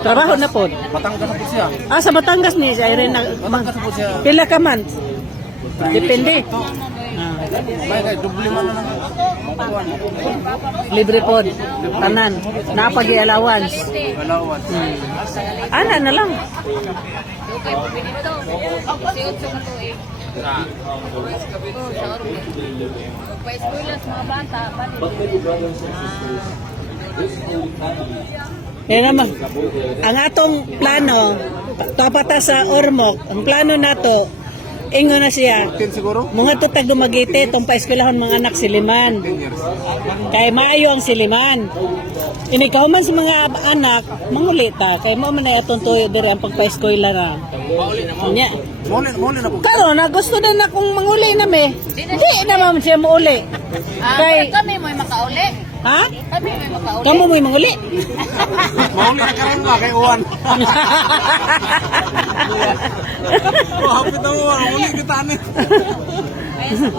Trabaho na po. Batangas na po siya. Ah, sa Batangas ni siya rin na Batangas na po siya. pila ka man. Depende. May kay doble man na lang. Libre po. Tanan. Napagi allowance. Alawan. Ana na lang. Okay, pinito. Si Otso ka to eh. Pa-school lang sa mga bata. Yan naman. Ang atong plano, tapata sa Ormoc, ang plano nato, ingo na siya. 10 siguro? Mga tutag dumagite, itong paeskwelahon mga anak siliman. 10 years. Kay maayo ang siliman. Inikaw man sa mga anak, mangulita. Kay mo man na itong tuyo diri ang pagpaeskwela na. Nya. Muli na po. Karon na gusto din akong manguli na me. Di naman siya mauli. Kay Kami mo makauli. ha? Kami mo makauli. Kamu mo'y manguli. Muli na karon ba kay Uwan. Hapit na Uwan, muli kita ni.